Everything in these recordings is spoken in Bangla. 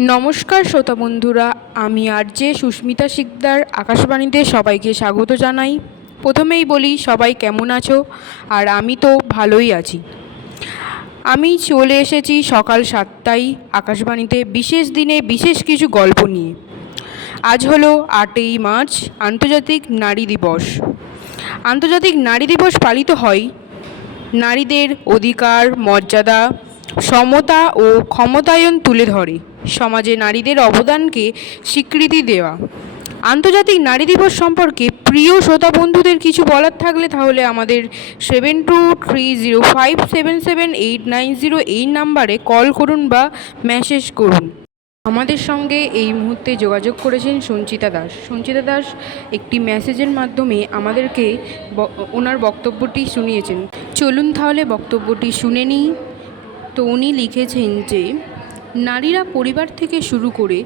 নমস্কার শ্রোতা বন্ধুরা, আমি আর যে সুস্মিতা শিকদার আকাশবাণীতে সবাইকে স্বাগত জানাই। প্রথমেই বলি, সবাই কেমন আছো? আর আমি তো ভালোই আছি। আমি চলে এসেছি সকাল সাতটায় আকাশবাণীতে বিশেষ দিনে বিশেষ কিছু গল্প নিয়ে। আজ হলো আটই মার্চ, আন্তর্জাতিক নারী দিবস। আন্তর্জাতিক নারী দিবস পালিত হয় নারীদের অধিকার, মর্যাদা, সমতা ও ক্ষমতায়ন তুলে ধরে। সমাজে নারীদের অবদানকে স্বীকৃতি দেওয়া। আন্তর্জাতিক নারী দিবস সম্পর্কে প্রিয় শ্রোতা বন্ধুদের কিছু বলার থাকলে তাহলে আমাদের seven two three zero five seven seven eight nine zero এই নাম্বারে কল করুন বা মেসেজ করুন। আমাদের সঙ্গে এই মুহূর্তে যোগাযোগ করেছেন সঞ্চিতা দাস। সঞ্চিতা দাস একটি মেসেজের মাধ্যমে আমাদেরকে ওনার বক্তব্যটি শুনিয়েছেন। চলুন তাহলে বক্তব্যটি শুনে নিই। তো উনি লিখেছেন যে নারীরা পরিবার থেকে শুরু করে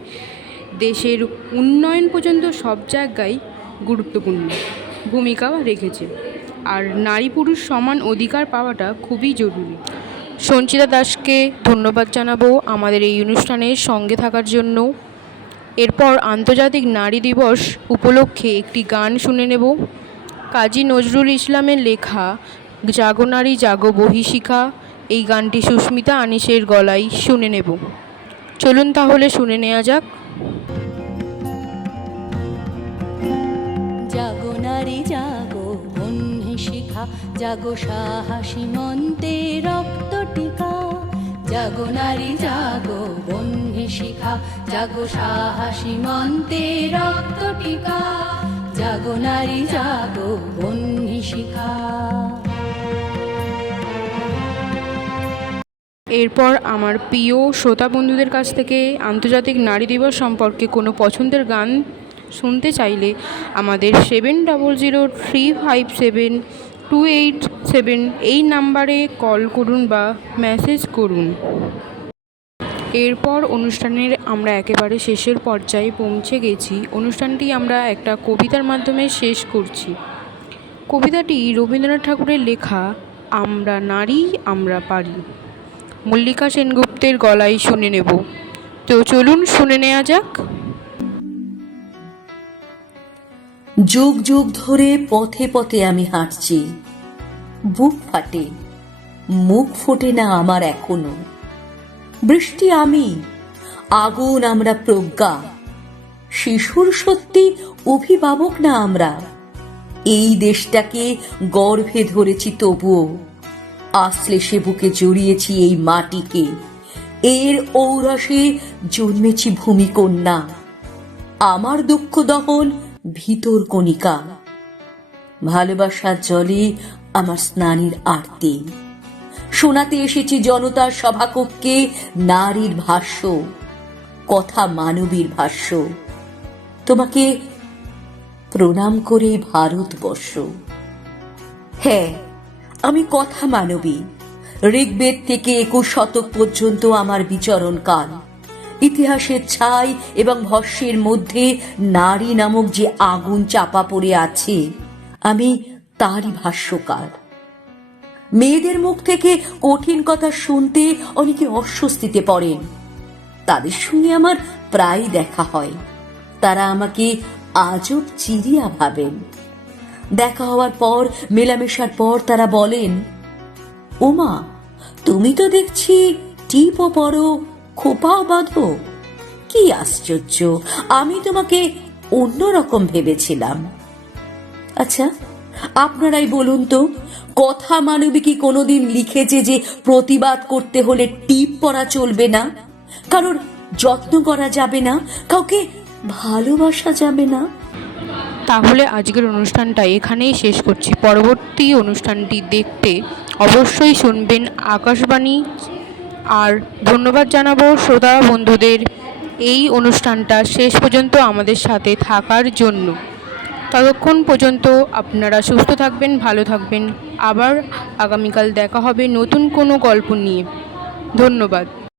দেশের উন্নয়ন পর্যন্ত সব জায়গায় গুরুত্বপূর্ণ ভূমিকা রেখেছে। আর নারী পুরুষ সমান অধিকার পাওয়াটা খুবই জরুরি। সঞ্চিতা দাসকে ধন্যবাদ জানাব আমাদের এই অনুষ্ঠানের সঙ্গে থাকার জন্য। এরপর আন্তর্জাতিক নারী দিবস উপলক্ষে একটি গান শুনে নেব। কাজী নজরুল ইসলামের লেখা, জাগো নারী, জাগো বহিশিখা এই গানটি সুস্মিতা আনিসের গলায় শুনে নেব। চলুন তাহলে শুনে নেওয়া যাক। জাগো নারী, জাগো বন্যে শিখা, জাগো সাহসী মন্তে রক্ত টিকা। জাগো নারী, জাগো বন্যে শিখা, জাগো সাহসী মন্তে রক্ত টিকা। জাগো নারী, জাগো বন্যে শিখা। এরপর আমার প্রিয় শ্রোতা বন্ধুদের কাছ থেকে আন্তর্জাতিক নারী দিবস সম্পর্কে কোনো পছন্দের গান শুনতে চাইলে আমাদের seven double zero three five seven two eight seven এই নাম্বারে কল করুন বা মেসেজ করুন। এরপর অনুষ্ঠানের আমরা একেবারে শেষের পর্যায়ে পৌঁছে গেছি। অনুষ্ঠানটি আমরা একটা কবিতার মাধ্যমে শেষ করছি। কবিতাটি রবীন্দ্রনাথ ঠাকুরের লেখা, আমরা নারী, আমরা পারি। মল্লিকা সেনগুপ্তের গলায় শুনে নেব। তো চলুন শুনে নেওয়া যাক। যুগ যুগ ধরে পথে পথে আমি হাঁটছি। বুক ফাটে, মুখ ফোটে না আমার এখনও। বৃষ্টি আমি, আগুন আমরা প্রজ্ঞা। শিশুর সত্যি অভিভাবক না আমরা। এই দেশটাকে গর্ভে ধরেছি তবুও। আসলে সে বুকে জড়িয়েছি এই মাটিকে। এর ঔরসে জন্মেছি ভূমিকন্যা। আমার দুঃখ দহন ভিতর কণিকা। ভালোবাসার জলে আমার স্নানের আরতি। শোনাতে এসেছি জনতার সভাকক্ষে নারীর ভাষ্য, কথা মানবীর ভাষ্য। তোমাকে প্রণাম করে ভারতবর্ষ। হ্যাঁ আমি কথা মানবী। ঋগ্বেদ থেকে একুশ শতক পর্যন্ত আমার বিচরণ কাল। ইতিহাসের ছাই এবং ভস্যের মধ্যে নারী নামক যে আগুন চাপা পড়ে আছে, আমি তারই ভাষ্যকার। মেয়েদের মুখ থেকে কঠিন কথা শুনতে অনেকে অস্বস্তিতে পড়েন। তাদের সঙ্গে আমার প্রায় দেখা হয়। তারা আমাকে আজব চিরিয়া ভাবেন। দেখা হওয়ার পর, মেলামেশার পর তারা বলেন, ওমা, তুমি তো দেখছি টিপও পরো খোপাও বাঁধো। কি আশ্চর্য, আমি তোমাকে অন্যরকম ভেবেছিলাম। আচ্ছা আপনারাই বলুন তো, কথা মানবী কি কোনোদিন লিখেছে যে প্রতিবাদ করতে হলে টিপ পরা চলবে না? কারোর যত্ন করা যাবে না? কাউকে ভালোবাসা যাবে না? তাহলে আজকের অনুষ্ঠানটা এখানেই শেষ করছি। পরবর্তী অনুষ্ঠানটি দেখতে অবশ্যই শুনবেন আকাশবাণী। আর ধন্যবাদ জানাব শ্রোতা বন্ধুদের এই অনুষ্ঠানটা শেষ পর্যন্ত আমাদের সাথে থাকার জন্য। ততক্ষণ পর্যন্ত আপনারা সুস্থ থাকবেন, ভালো থাকবেন। আবার আগামীকাল দেখা হবে নতুন কোনো গল্প নিয়ে। ধন্যবাদ।